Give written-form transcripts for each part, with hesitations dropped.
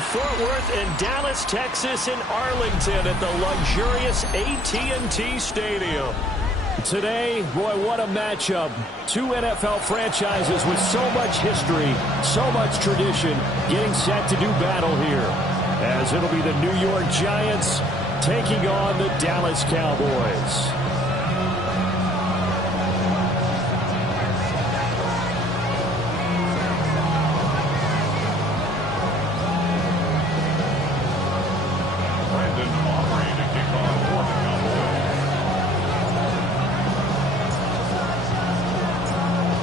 Fort Worth and Dallas, Texas, and Arlington at the luxurious AT&T Stadium. Today, boy, what a matchup. Two NFL franchises with so much history, so much tradition, getting set to do battle here. As it'll be the New York Giants taking on the Dallas Cowboys.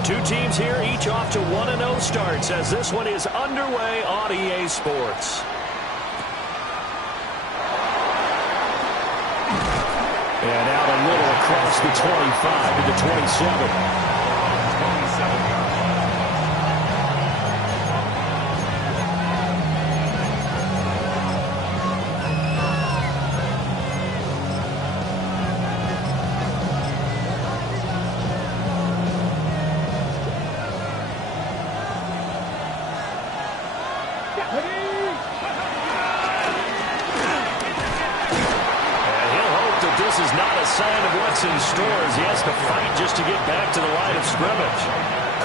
Two teams here, each off to 1-0 starts as this one is underway on EA Sports. And out a little across the 25 to the 27. In stores, he has to fight just to get back to the line of scrimmage.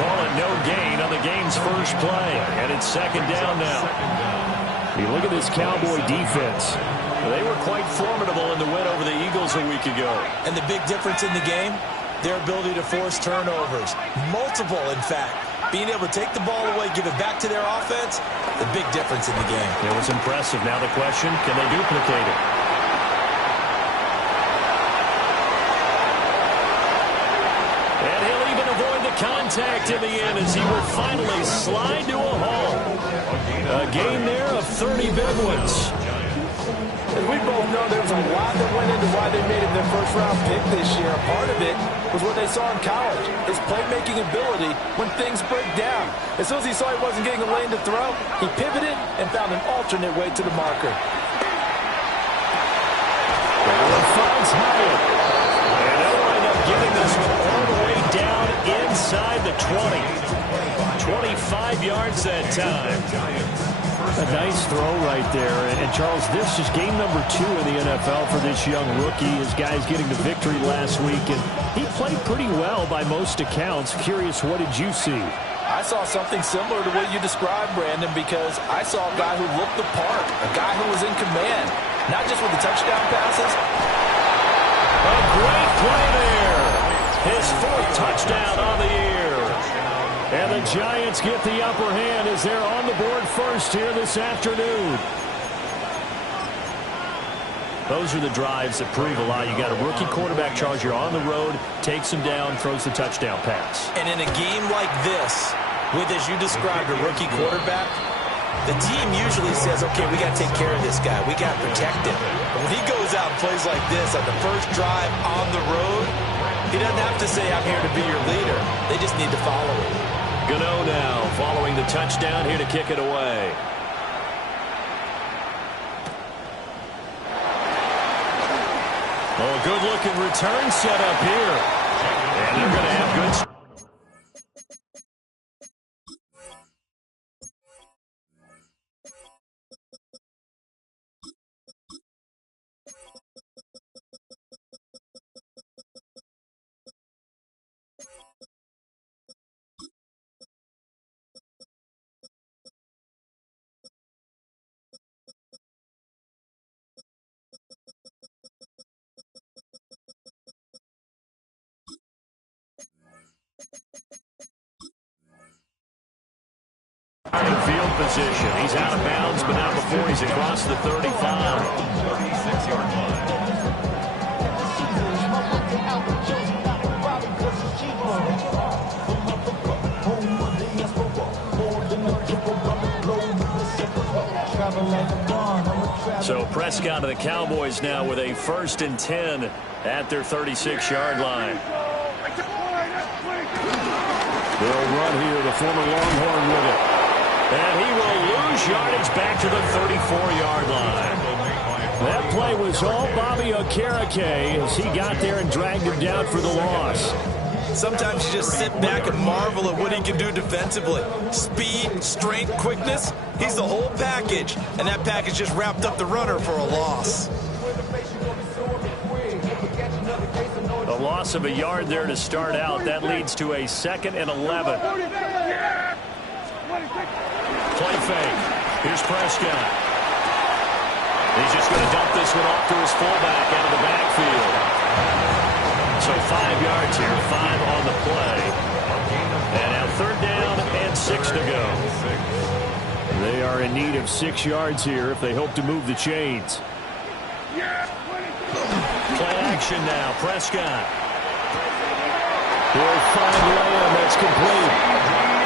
Call it no gain on the game's first play, and it's second down now. You look at this Cowboy defense. They were quite formidable in the win over the Eagles a week ago. And the big difference in the game, their ability to force turnovers. Multiple, in fact. Being able to take the ball away, give it back to their offense, the big difference in the game. It was impressive. Now the question, can they duplicate it? Contact in the end as he will finally slide to a halt. A game there of 30 big ones. As we both know, there was a lot that went into why they made it their first-round pick this year. Part of it was what they saw in college, his playmaking ability when things break down. As soon as he saw he wasn't getting a lane to throw, he pivoted and found an alternate way to the marker. Allen finds Hyatt. And they'll wind up getting this one all the way down inside the 20. 25 yards that time. A nice throw right there. And Charles, this is game number 2 in the NFL for this young rookie. His guys getting the victory last week, and he played pretty well by most accounts. Curious, what did you see? I saw something similar to what you described, Brandon, because I saw a guy who looked the part, a guy who was in command, not just with the touchdown passes. A great play there. His 4th touchdown on the year. And the Giants get the upper hand as they're on the board first here this afternoon. Those are the drives that prove a lot. You got a rookie quarterback, Charles. You're on the road, takes him down, throws the touchdown pass. And in a game like this, with, as you described, a rookie quarterback, the team usually says, okay, we got to take care of this guy. We got to protect him. But when he goes out and plays like this on the first drive on the road, he doesn't have to say, I'm here to be your leader. They just need to follow him. Gano now following the touchdown here to kick it away. Oh, good-looking return set up here. And they're going to have good... Field position. He's out of bounds, but not before he's across the 35. 36-yard line. So Prescott and the Cowboys now with a 1st and 10 at their 36-yard line. They'll run here, the former Longhorn with it. And he will lose yardage back to the 34-yard line. That play was all Bobby Okereke as he got there and dragged him down for the loss. Sometimes you just sit back and marvel at what he can do defensively. Speed, strength, quickness, he's the whole package. And that package just wrapped up the runner for a loss. A loss of a yard there to start out. That leads to a 2nd and 11. Play fake. Here's Prescott. He's just going to dump this one off to his fullback out of the backfield. So 5 yards here, 5 on the play. And now 3rd down and 6 to go. They are in need of 6 yards here if they hope to move the chains. Play action now, Prescott. He'll find Lamb, that's complete.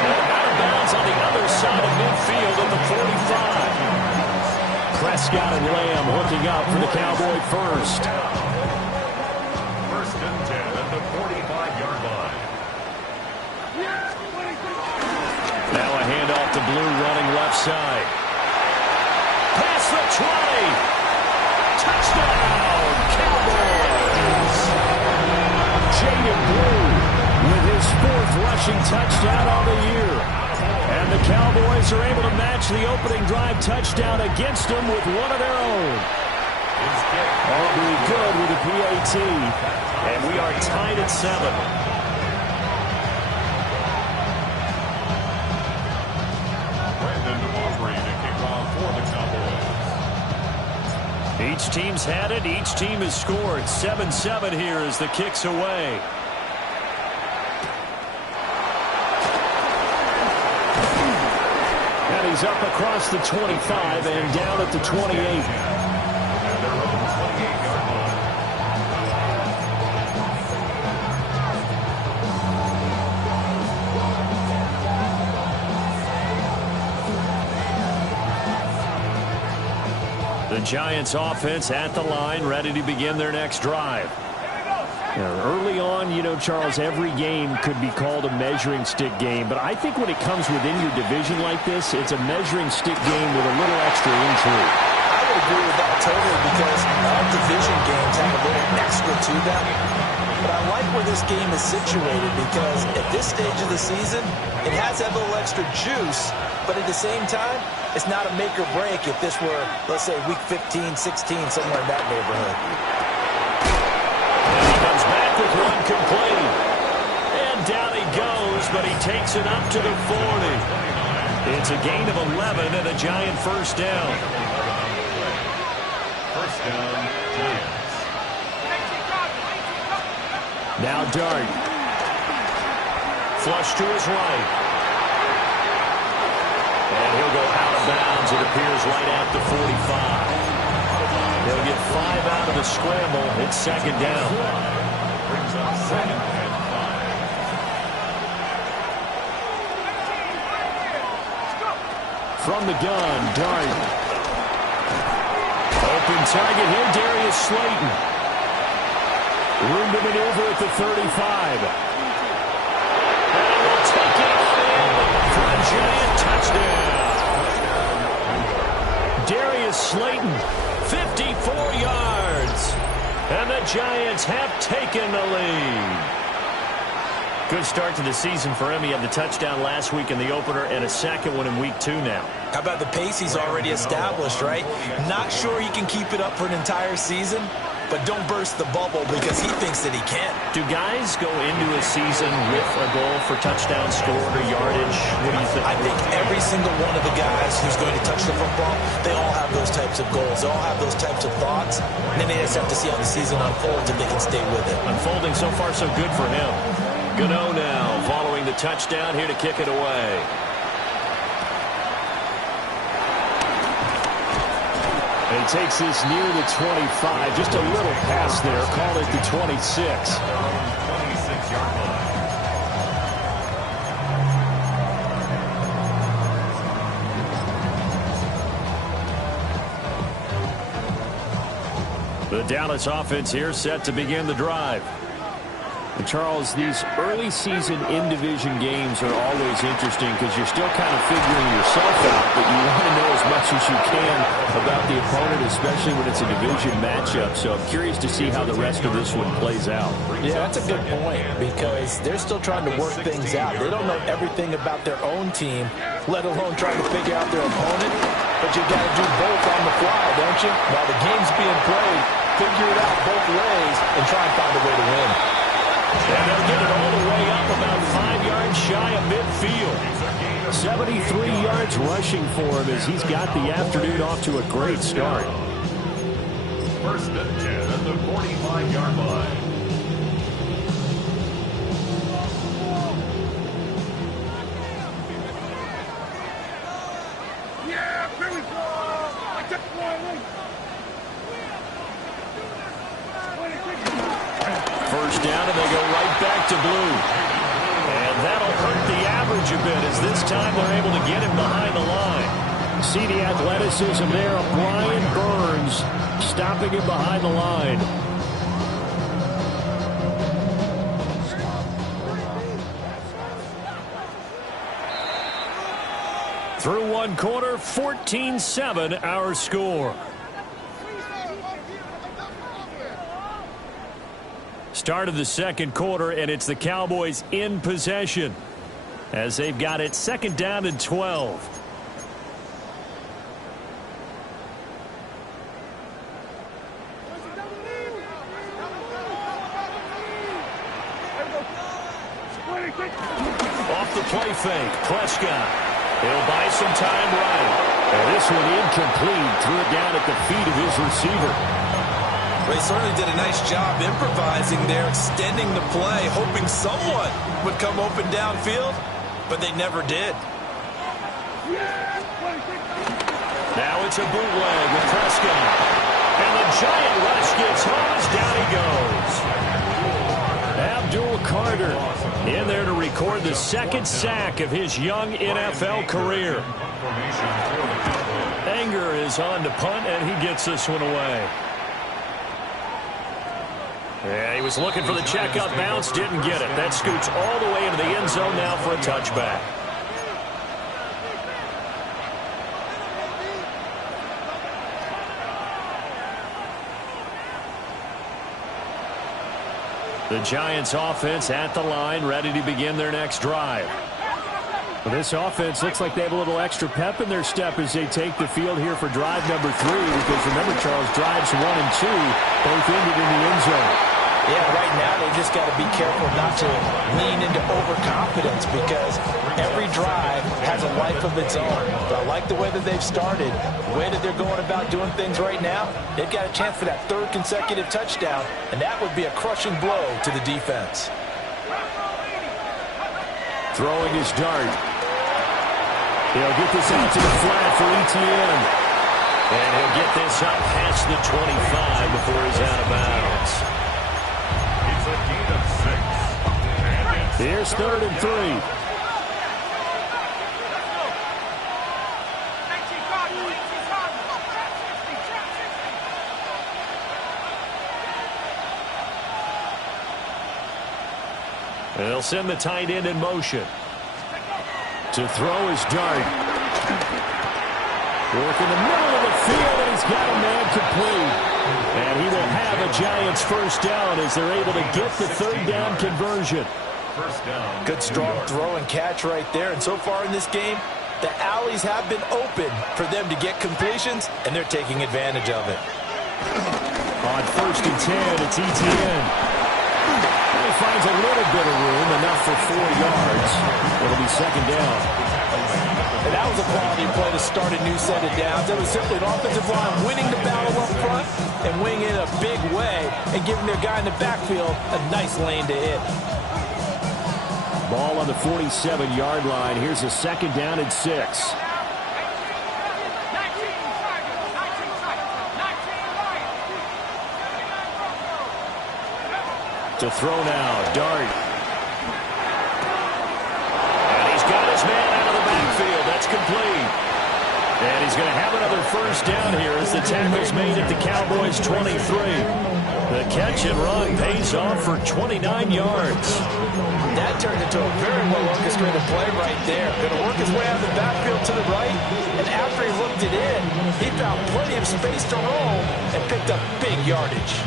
And out of bounds on the other side of midfield at the 45. Prescott and Lamb hooking up for the Cowboy first. 1st and 10 at the 45-yard line. Now a handoff to Blue running left side. Past the 20. Touchdown, Cowboys! Jaden Blue with his 4th rushing touchdown on the year. And the Cowboys are able to match the opening drive touchdown against them with one of their own. Aubrey good with the PAT. And we are tied at 7. Each team's had it. Each team has scored. 7-7 here as the kick's away. And he's up across the 25 and down at the 28. The Giants offense at the line, ready to begin their next drive. Early on, you know, Charles, every game could be called a measuring stick game, but I think when it comes within your division like this, it's a measuring stick game with a little extra intrigue. I would agree with that totally because all division games have a little extra to them. But I like where this game is situated because at this stage of the season, it has that little extra juice, but at the same time, it's not a make or break if this were, let's say, week 15, 16, somewhere in that neighborhood. And he comes back with one complete. And down he goes, but he takes it up to the 40. It's a gain of 11 and a Giant 1st down. 1st down, Giants. Now Dart. Flush to his right. And he'll go out of bounds, it appears, right at the 45. They'll get 5 out of the scramble. It's 2nd down. Brings up 2nd and 5. From the gun, Dart. Open target here, Darius Slayton. Room to maneuver at the 35. And he will take it for a Giant touchdown. Darius Slayton, 54 yards. And the Giants have taken the lead. Good start to the season for him. He had the touchdown last week in the opener and a 2nd one in week 2 now. How about the pace he's already established, right? Not sure he can keep it up for an entire season, but don't burst the bubble because he thinks that he can. Do guys go into a season with a goal for touchdown scored or yardage? What do you think? I think every single one of the guys who's going to touch the football, they all have those types of goals. They all have those types of thoughts. And then they just have to see how the season unfolds if they can stay with it. Unfolding so far so good for him. Gano now following the touchdown here to kick it away. And he takes this near the 25. Just a little pass there. Call it the 26. 26-yard line. The Dallas offense here set to begin the drive. And Charles, these early season in-division games are always interesting because you're still kind of figuring yourself out, but you want to know as much as you can about the opponent, especially when it's a division matchup. So I'm curious to see how the rest of this one plays out. Yeah, that's a good point because they're still trying to work things out. They don't know everything about their own team, let alone trying to figure out their opponent. But you got to do both on the fly, don't you? While the game's being played, figure it out both ways and try and find a way to win. And they'll get it all the way up about 5 yards shy of midfield. 73 yards rushing for him as he's got the afternoon off to a great start. First and 10 at the 45-yard line. First down, and they go right back to blue. And that'll hurt the average a bit as this time they're able to get him behind the line. See the athleticism there of Brian Burns stopping him behind the line. Through one quarter, 14-7 our score. Start of the second quarter, and it's the Cowboys in possession as they've got it second down and 12. Off the play fake, Prescott. He'll buy some time right. And this one incomplete. Threw it down at the feet of his receiver. Well, he certainly did a nice job improvising there, extending the play, hoping someone would come open downfield, but they never did. Now it's a bootleg with Prescott. And the giant rush gets home as down he goes. Abdul Carter in there to record the second sack of his young NFL career. Anger is on to punt, and he gets this one away. Yeah, he was looking for the check-up bounce, didn't get it. That scoots all the way into the end zone now for a touchback. The Giants offense at the line, ready to begin their next drive. Well, this offense looks like they have a little extra pep in their step as they take the field here for drive number 3, because remember, Charles, drives 1 and 2 both ended in the end zone. Yeah, right now they just got to be careful not to lean into overconfidence because every drive has a life of its own. But I like the way that they've started, the way that they're going about doing things right now. They've got a chance for that 3rd consecutive touchdown, and that would be a crushing blow to the defense. Throwing his dart. He'll get this out to the flat for Etienne. And he'll get this up past the 25 before he's out of bounds. Here's 3rd and 3. They'll send the tight end in motion. To throw his dart. Work in the middle of the field, and he's got a man complete. And he will have a Giants first down as they're able to get the 3rd down conversion. Good strong throw and catch right there. And so far in this game, the alleys have been open for them to get completions, and they're taking advantage of it. On 1st and 10, it's Etienne. He finds a little bit of room, enough for 4 yards. It'll be 2nd down. And that was a quality play to start a new set of downs. It was simply an offensive line winning the battle up front and winning in a big way and giving their guy in the backfield a nice lane to hit. Ball on the 47-yard line. Here's a 2nd down and 6. To throw now, Dart. And he's got his man out of the backfield. That's complete. And he's going to have another first down here as the tackle's made at the Cowboys' 23. The catch and run pays off for 29 yards. That turned into a very well-orchestrated play right there. Going to work his way out of the backfield to the right, and after he looked it in, he found plenty of space to roam and picked up big yardage.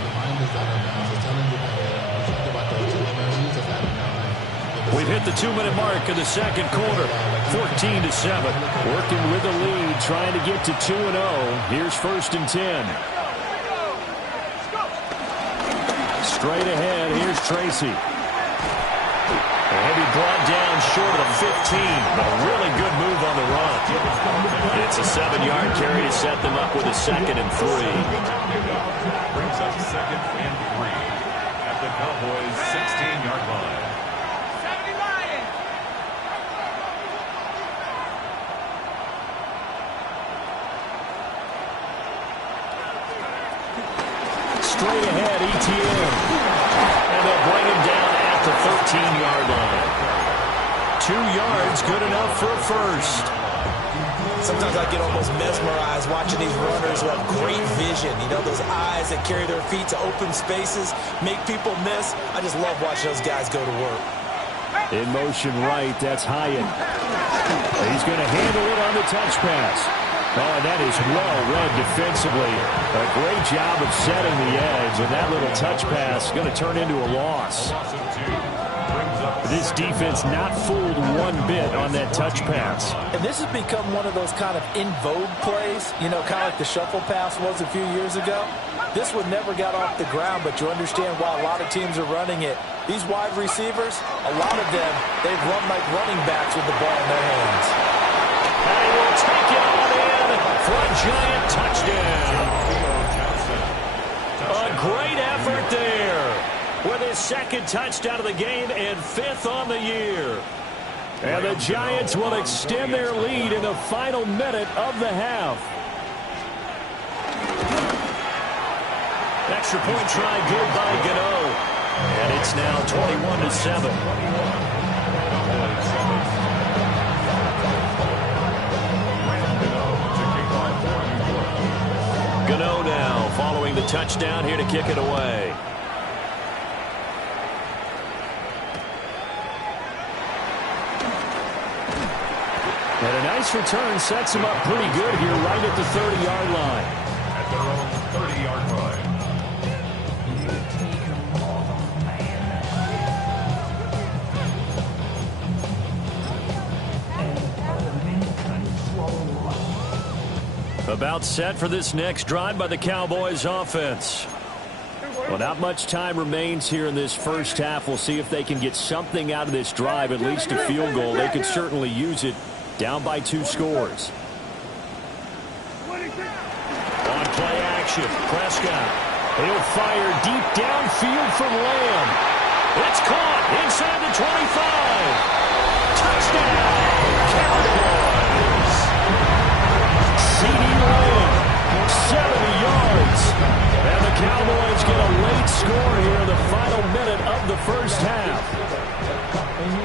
We've hit the 2-minute mark in the second quarter. 14-7. Working with the lead, trying to get to 2-0. Here's 1st and 10. Straight ahead, here's Tracy. And he brought down short of the 15, but a really good move on the run. It's a 7-yard carry to set them up with a 2nd and 3. Brings up 2nd and 3 at the Cowboys' 16-yard line. Straight ahead, ETN. And they'll bring him down at the 13-yard line. 2 yards, good enough for a first. Sometimes I get almost mesmerized watching these runners who have great vision. You know, those eyes that carry their feet to open spaces, make people miss. I just love watching those guys go to work. In motion right, that's Hyatt. He's going to handle it on the touch pass. Oh, and that is well read defensively. A great job of setting the edge, and that little touch pass is going to turn into a loss. This defense not fooled one bit on that touch pass. And this has become one of those kind of in vogue plays, you know, kind of like the shuffle pass was a few years ago. This one never got off the ground, but you understand why a lot of teams are running it. These wide receivers, a lot of them, they've run like running backs with the ball in their hands. And he will take it on in for a Giant touchdown. A great effort there with his 2nd touchdown of the game and 5th on the year. And the Giants will extend their lead in the final minute of the half. Extra point try good by Gano. And it's now 21-7. Gano now following the touchdown here to kick it away. And a nice return sets him up pretty good here right at the 30-yard line. At their own 30-yard line. About set for this next drive by the Cowboys offense. Well, not much time remains here in this first half. We'll see if they can get something out of this drive, at least a field goal. They could certainly use it. Down by 2 scores. On play action, Prescott. He'll fire deep downfield from Lamb. It's caught inside the 25. Touchdown, Cowboys. CeeDee Lamb, 70 yards. And the Cowboys get a late score here in the final minute of the first half.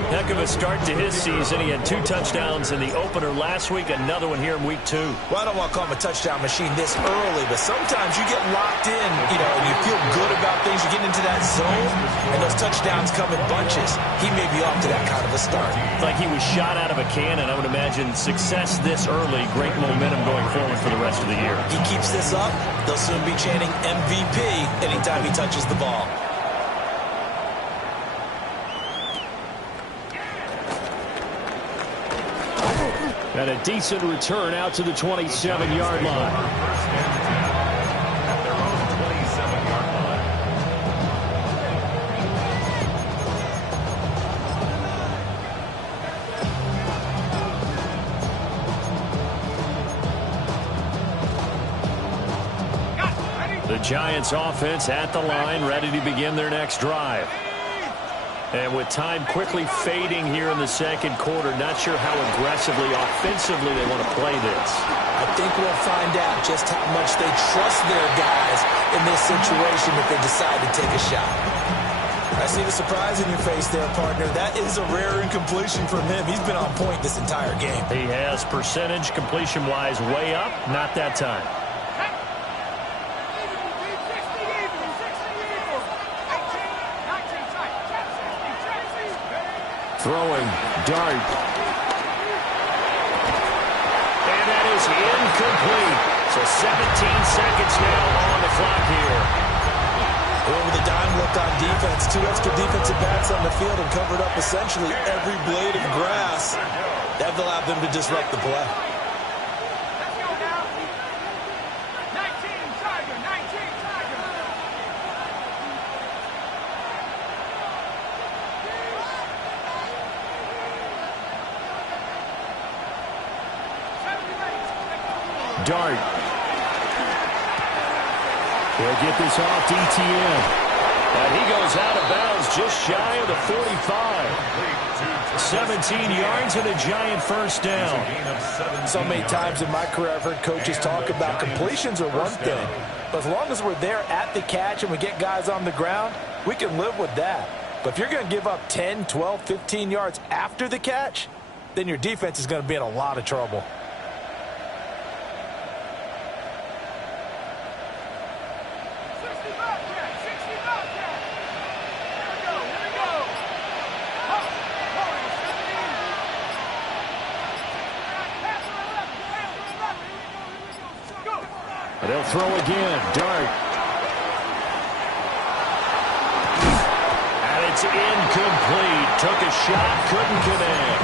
Heck of a start to his season. He had 2 touchdowns in the opener last week, another one here in week 2. Well, I don't want to call him a touchdown machine this early, but sometimes you get locked in, you know, and you feel good about things. You get into that zone, and those touchdowns come in bunches. He may be off to that kind of a start. It's like he was shot out of a cannon. I would imagine success this early, great momentum going forward for the rest of the year. He keeps this up, they'll soon be chanting MVP anytime he touches the ball. And a decent return out to the 27-yard line. First and 10 at their own 27-yard line. The Giants offense at the line, ready to begin their next drive. And with time quickly fading here in the second quarter, not sure how aggressively, offensively they want to play this. I think we'll find out just how much they trust their guys in this situation if they decide to take a shot. I see the surprise in your face there, partner. That is a rare incompletion from him. He's been on point this entire game. He has percentage completion-wise way up, not that time. Throwing, Dart. And that is incomplete. So 17 seconds now on the clock here. Over the dime look on defense. 2 extra defensive backs on the field and covered up essentially every blade of grass. That allowed them to disrupt the play. Dart. He'll get this off DTN. And he goes out of bounds just shy of the 45. 17 yards and a giant first down. So many times in my career I've heard coaches talk about completions are one thing. But as long as we're there at the catch and we get guys on the ground, we can live with that. But if you're going to give up 10, 12, 15 yards after the catch, then your defense is going to be in a lot of trouble. And they'll throw again. Dart. And it's incomplete. Took a shot, couldn't connect.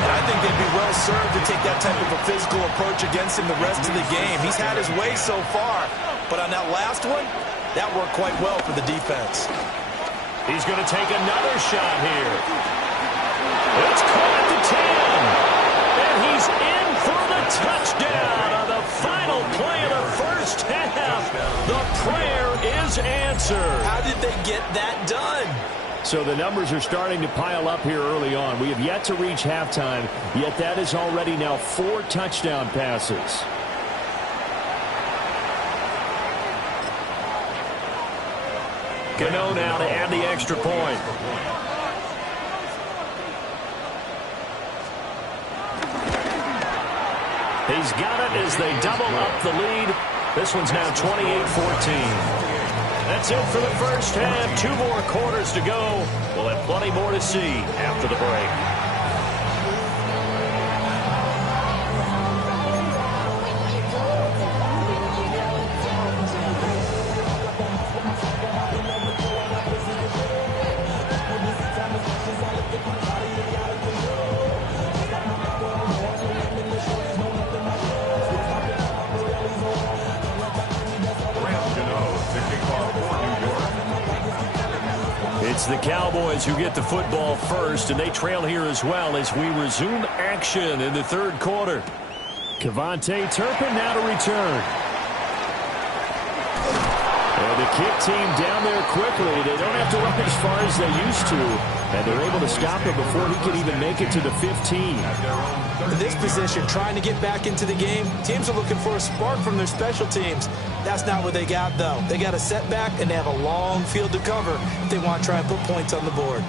And I think they'd be well served to take that type of a physical approach against him the rest of the game. He's had his way so far. But on that last one, that worked quite well for the defense. He's going to take another shot here. It's caught at the 10. And he's in for the touchdown on the final play of the first half. The prayer is answered. How did they get that done? So the numbers are starting to pile up here early on. We have yet to reach halftime, yet that is already now 4 touchdown passes. Gano now to add the extra point. He's got it as they double up the lead. This one's now 28-14. That's it for the first half. 2 more quarters to go. We'll have plenty more to see after the break. It's the Cowboys who get the football first, and they trail here as well as we resume action in the third quarter. KaVontae Turpin now to return. And the kick team down there quickly. They don't have to run as far as they used to, and they're able to stop him before he can even make it to the 15. In this position, trying to get back into the game, teams are looking for a spark from their special teams. That's not what they got, though. They got a setback, and they have a long field to cover if they want to try and put points on the board.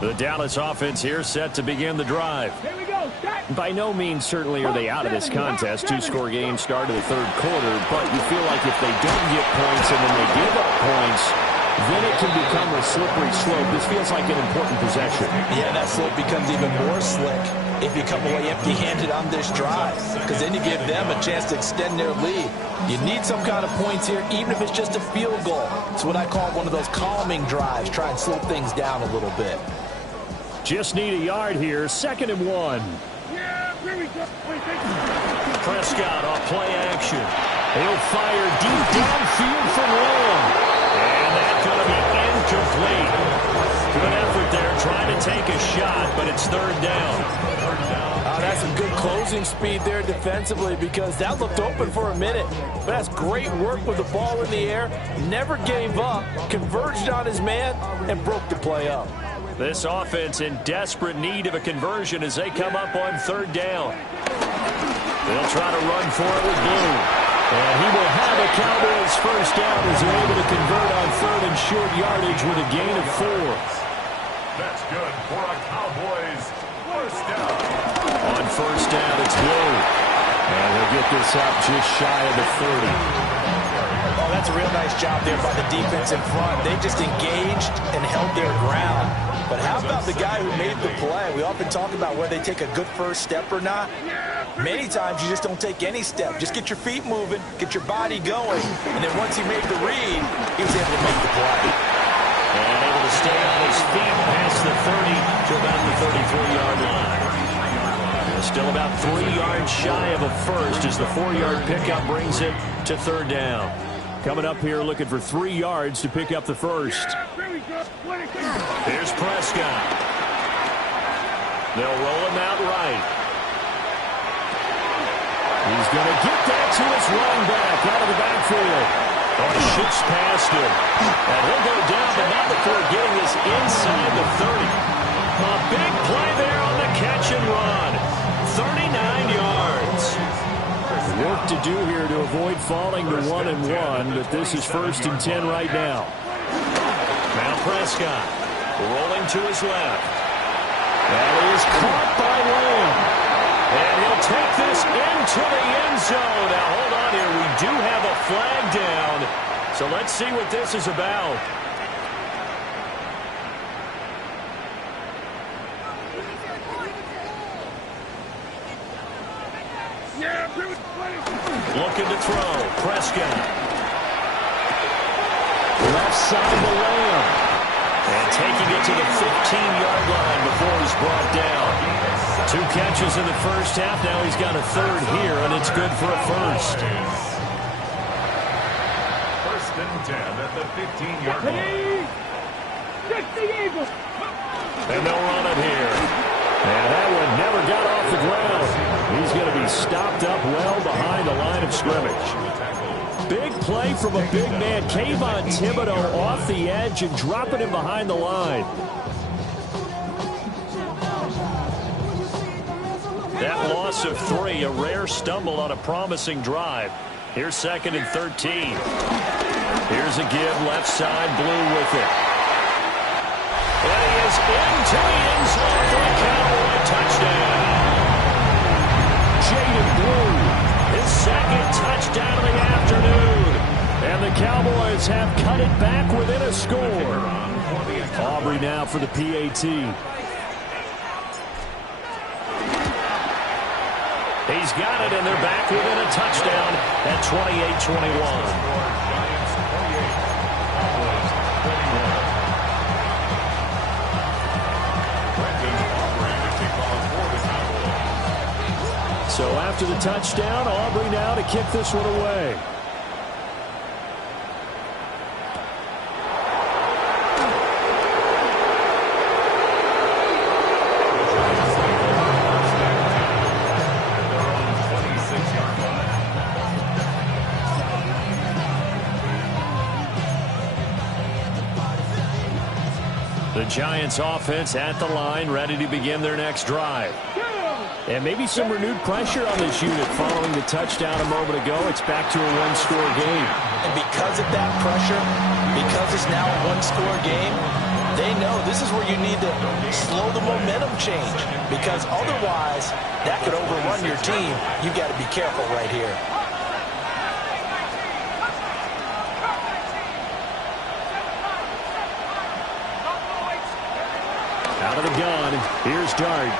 The Dallas offense here set to begin the drive. Here we go. By no means certainly are they out of this contest. 2-score game start of the third quarter, but you feel like if they don't get points and then they give up points, then it can become a slippery slope. This feels like an important possession. Yeah, that slope becomes even more slick if you come away empty-handed on this drive, because then you give them a chance to extend their lead. You need some kind of points here, even if it's just a field goal. It's what I call one of those calming drives. Try and slow things down a little bit. Just need a yard here. 2nd and 1. Yeah, here we go. Prescott off play action. He'll fire deep downfield from long. And that's going to be incomplete. Good effort there trying to take a shot, but it's 3rd down. That's some good closing speed there defensively, because that looked open for a minute. But that's great work with the ball in the air. Never gave up, converged on his man, and broke the play up. This offense in desperate need of a conversion as they come up on 3rd down. They'll try to run for it with Blue. And he will have a Cowboys first down as they're able to convert on 3rd and short yardage with a gain of 4. That's good for a Cowboys first down. On 1st down, it's Blue. And he'll get this up just shy of the 30. Oh, that's a real nice job there by the defense in front. They just engaged and held their ground. But how about the guy who made the play? We often talk about whether they take a good first step or not. Many times you just don't take any step. Just get your feet moving, get your body going, and then once he made the read, he was able to make the play. And able to stay on his feet past the 30 to about the 33-yard line. Still about 3 yards shy of a first as the 4-yard pickup brings it to third down. Coming up here looking for 3 yards to pick up the first. Here's Prescott. They'll roll him out right. He's going to get that to his running back out of the backfield. Shoots past him. And he'll go down, but not before getting this inside the 30. A big play there on the catch and run. 39 yards. Work to do here to avoid falling to 1-1, but this is 1st and 10 right now. Now Prescott rolling to his left. That is caught by Lamb. And he'll take this into the end zone. Now hold on here. We do have a flag down. So let's see what this is about. Looking to throw. Prescott. Left side to Lamb. And taking it to the 15-yard line before he's brought down. 2 catches in the first half. Now he's got a third here, and it's good for a first. 1st and 10 at the 15-yard line. And they'll run it here. And that one never got off the ground. He's going to be stopped up well behind the line of scrimmage. Big play from a big man. Kayvon Thibodeaux off the edge and dropping him behind the line. That loss of 3, a rare stumble on a promising drive. Here's 2nd and 13. Here's a give, left side, Blue with it. And he is into the end zone for a Cowboy touchdown. Jaden Blue, his 2nd touchdown of the afternoon. And the Cowboys have cut it back within a score. Aubrey now for the PAT. He's got it, and they're back within a touchdown at 28-21. So after the touchdown, Aubrey now to kick this one away. The Giants offense at the line, ready to begin their next drive. And maybe some renewed pressure on this unit following the touchdown a moment ago. It's back to a one-score game. And because of that pressure, because it's now a one-score game, they know this is where you need to slow the momentum change. Because otherwise, that could overrun your team. You've got to be careful right here. Out of the gun, here's Dart.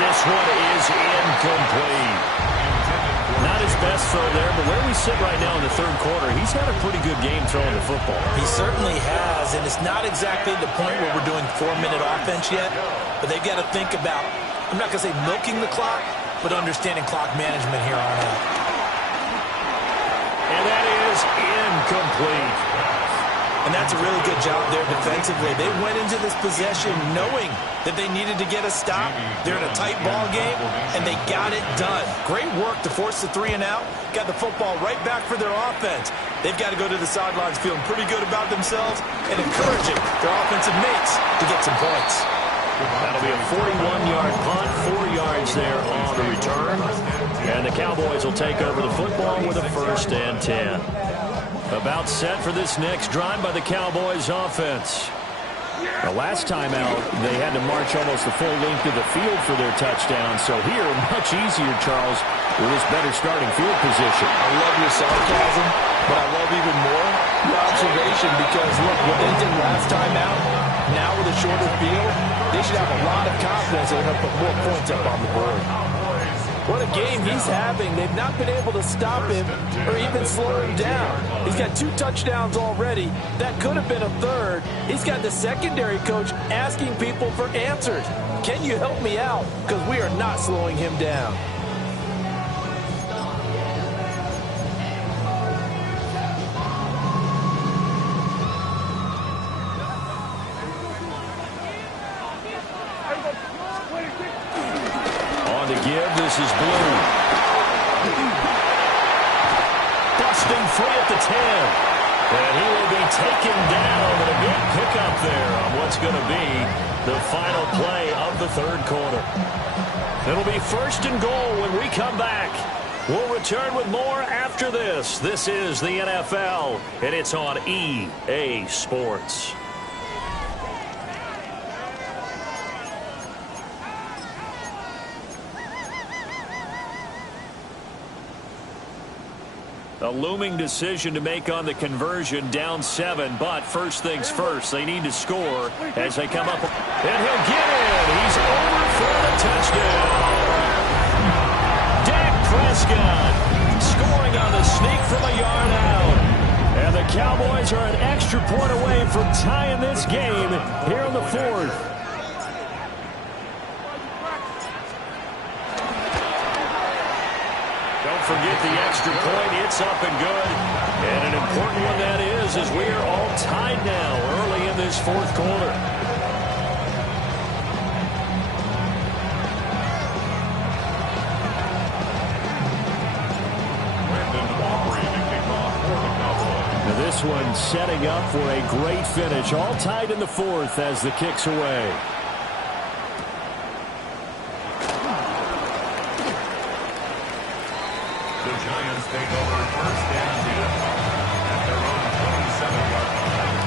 This one is incomplete. Not his best throw there, but where we sit right now in the third quarter, he's had a pretty good game throwing the football. He certainly has, and it's not exactly the point where we're doing 4-minute offense yet, but they've got to think about, I'm not going to say milking the clock, but understanding clock management here on out. And that is incomplete. And that's a really good job there defensively. They went into this possession knowing that they needed to get a stop. They're in a tight ball game, and they got it done. Great work to force the 3 and out. Got the football right back for their offense. They've got to go to the sidelines feeling pretty good about themselves and encouraging their offensive mates to get some points. That'll be a 41-yard punt, 4 yards there on the return. And the Cowboys will take over the football with a 1st and 10. About set for this next drive by the Cowboys offense. The last time out, they had to march almost the full length of the field for their touchdown. So here, much easier, Charles, with this better starting field position. I love your sarcasm, but I love even more your observation because, look, what they did last time out, now with a shorter field, they should have a lot of confidence they're going to put more points up on the board. What a game he's having. They've not been able to stop him or even slow him down. He's got 2 touchdowns already. That could have been a third. He's got the secondary coach asking people for answers. Can you help me out? Because we are not slowing him down. This is Blue. Busting free at the 10. And he will be taken down with a big pickup there on what's going to be the final play of the third quarter. It'll be 1st and goal when we come back. We'll return with more after this. This is the NFL, and it's on EA Sports. A looming decision to make on the conversion, down 7, but first things first, they need to score as they come up. And he'll get in. He's over for the touchdown. Dak Prescott scoring on the sneak from a yard out. And the Cowboys are an extra point away from tying this game here in the 4th. Forget the extra point. It's up and good. And an important one that is, as we are all tied now early in this 4th quarter. Now this one setting up for a great finish. All tied in the 4th as the kick's away. Take over 1st and 10 at their own 27-yard line.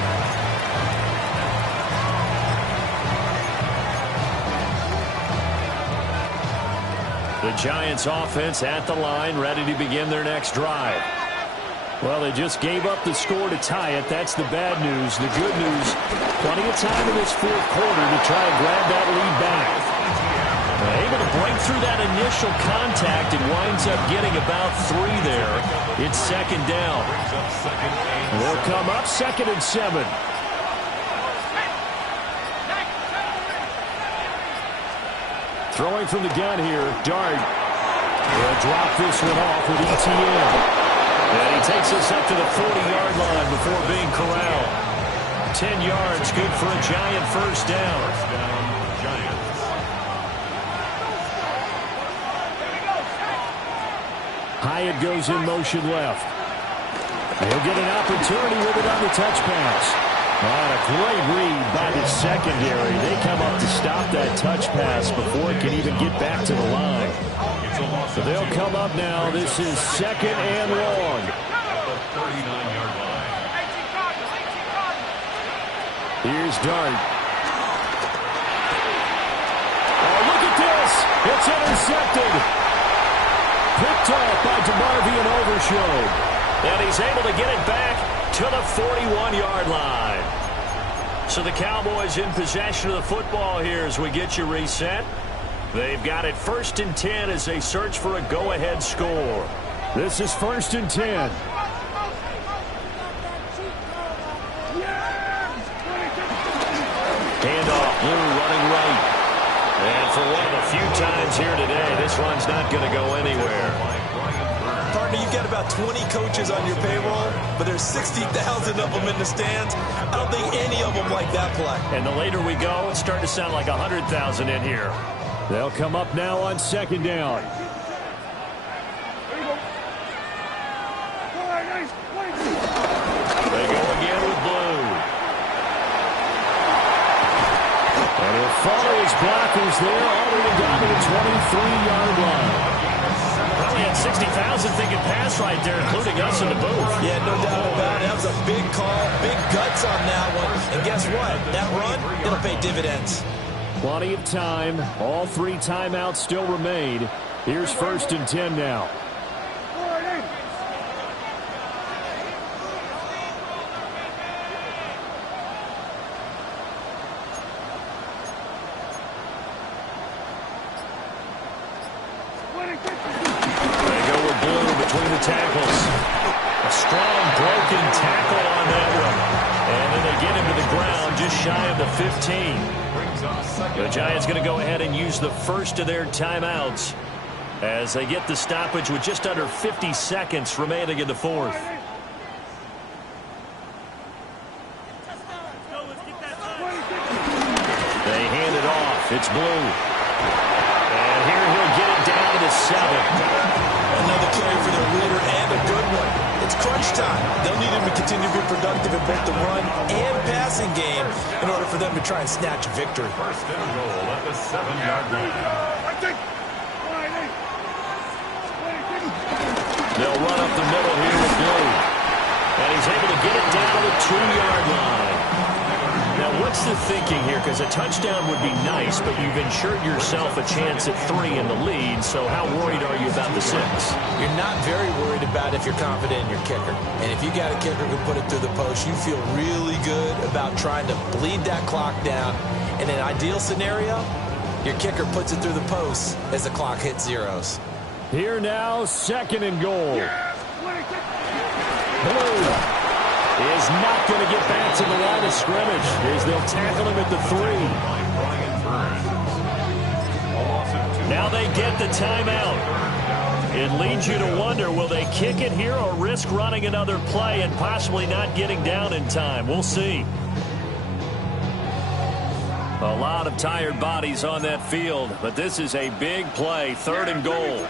The Giants offense at the line, ready to begin their next drive. Well, they just gave up the score to tie it. That's the bad news. The good news, plenty of time in this 4th quarter to try and grab that lead back. Able to break through that initial contact and winds up getting about 3 there. It's 2nd down. They'll come up 2nd and 7. Throwing from the gun here, Dart. He'll drop this one off with ETN. And he takes us up to the 40-yard line before being corralled. 10 yards, good for a Giant 1st down. Giants. Hyatt goes in motion left. He'll get an opportunity with it on the touch pass. And a great read by the secondary. They come up to stop that touch pass before it can even get back to the line. So they'll come up now. This is 2nd and long. At the 39-yard line. Here's Dart. Oh, look at this. It's intercepted. Picked up by DeMarvion Overshown. And he's able to get it back to the 41-yard line. So the Cowboys in possession of the football here as we get you reset. They've got it 1st and 10 as they search for a go-ahead score. This is 1st and 10. Handoff, Blue running right. And for one of the few times here today, this one's not going to go anywhere. Partner, you've got about 20 coaches on your payroll, but there's 60,000 of them in the stands. I don't think any of them like that play. And the later we go, it's starting to sound like 100,000 in here. They'll come up now on 2nd down. They go again with Blue. And he'll follow his blockers there all the way down to the 23-yard line. Probably had 65 1,000 thinking pass right there, including us in the booth. Yeah, no doubt about it. That was a big call, big guts on that one. And guess what? That run, it'll pay dividends. Plenty of time. All 3 timeouts still remain. Here's 1st and 10 now. They go with Blue between the tackles. A strong broken tackle on that one. And then they get him to the ground just shy of the 15. The Giants going to go ahead and use the first of their timeouts as they get the stoppage with just under 50 seconds remaining in the 4th. They hand it off. It's Blue. And here he'll get it down to the 7. Another carry for their leader and a good one. It's crunch time. They'll need him to continue to be productive in both the run and passing game in order for them to try and snatch victory. 1st and goal at the 7-yard line. They'll run up the middle here with Blue. And he's able to get it down to the 2-yard line. Now, what's the thinking here? Because a touchdown would be nice, but you've ensured yourself a chance at 3 in the lead, so how worried are you about the 6? You're not very worried about if you're confident in your kicker. And if you got a kicker who put it through the post, you feel really good about trying to bleed that clock down. In an ideal scenario, your kicker puts it through the post as the clock hits zeros. Here now, 2nd and goal. Blue is not going to get back to the line of scrimmage as they'll tackle him at the 3. Now they get the timeout. It leads you to wonder, will they kick it here or risk running another play and possibly not getting down in time? We'll see. A lot of tired bodies on that field, but this is a big play, 3rd and goal.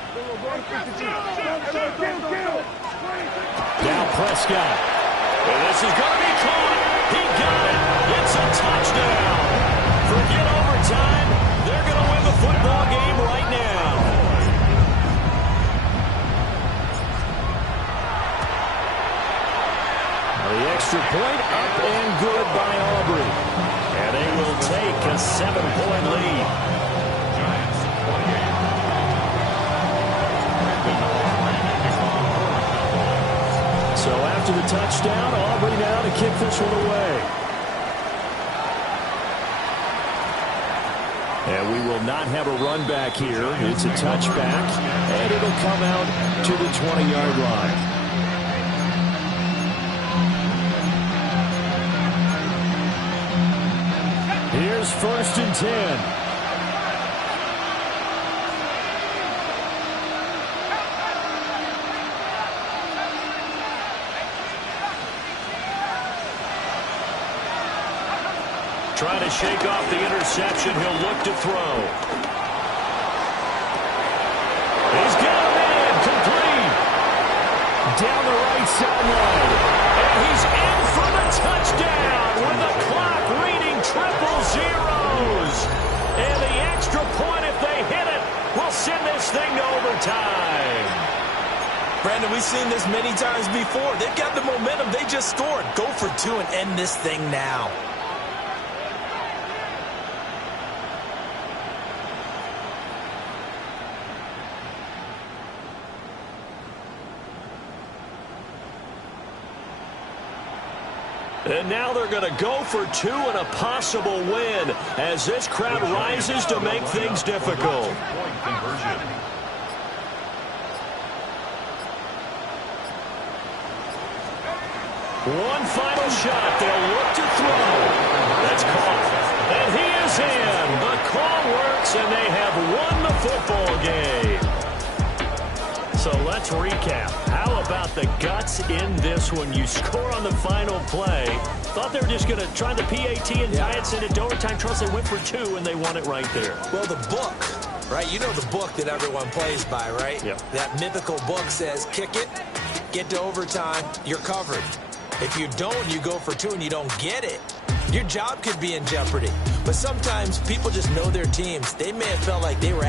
Now Prescott. And this is going to be caught. He got it. It's a touchdown. Forget overtime. They're going to win the football game right now. The extra point up and good by Aubrey. And they will take a 7-point lead. So after the touchdown, Aubrey now to kick this one away. And we will not have a run back here. It's a touchback, and it'll come out to the 20-yard line. Here's 1st and 10. Trying to shake off the interception. He'll look to throw. He's got a man complete. Down the right sideline. And he's in for the touchdown with the clock reading 000. And the extra point, if they hit it, will send this thing to overtime. Brandon, we've seen this many times before. They've got the momentum. They just scored. Go for 2 and end this thing now. And now they're going to go for 2 and a possible win as this crowd rises to make things difficult. Point conversion. One final shot. They'll look to throw. That's caught. And he is in. The call works, and they have won the football game. So let's recap. How about the guts in this one? You score on the final play. Thought they were just going to try the PAT and tie it, send it to overtime. Trust they went for 2, and they won it right there. Well, the book, right? You know the book that everyone plays by, right? Yep. That mythical book says, kick it, get to overtime, you're covered. If you don't, you go for 2 and you don't get it. Your job could be in jeopardy. But sometimes people just know their teams. They may have felt like they were